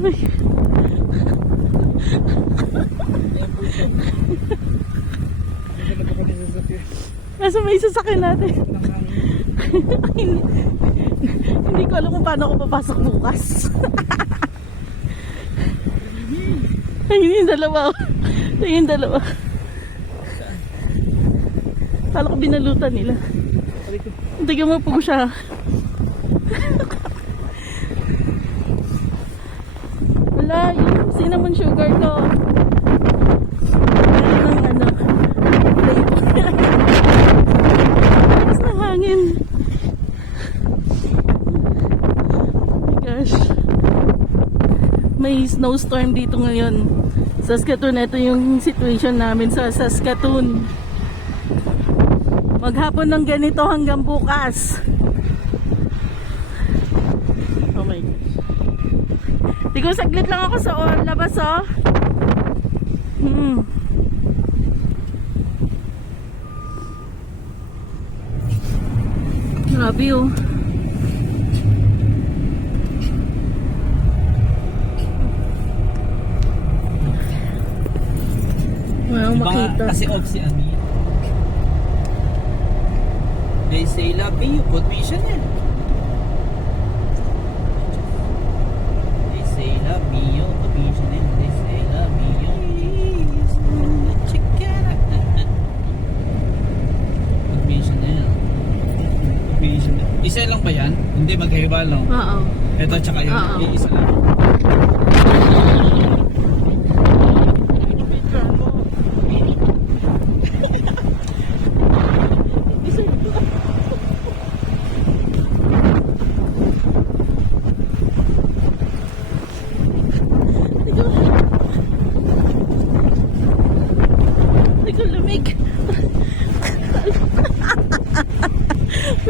my. Nasa may sasakyan natin. Hindi ko alam kung paano ako papasok bukas. Ayun yung dalawa. Ayun yung dalawa. Kala ko binalutan nila. Tignan mo po siya. Wala, yung cinnamon sugar to. Meron ng flavor. Lakas ng hangin. Oh my gosh. May snowstorm dito ngayon. Saskatoon, ito yung situation namin sa Saskatoon. Maghapon ng ganito hanggang bukas. Oh my gosh. Tigong saglit lang ako sa labas, oh. Grabe, oh. Wow, makita. Kasi off si Ami. They say love me, you put me siya yan. They say love me, you put me siya yan. They say love me, you put me siya yan. Isa lang ba yan? Hindi, magkaiba lang. Oo. Ito tsaka yun, isa lang.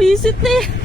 Visit na eh.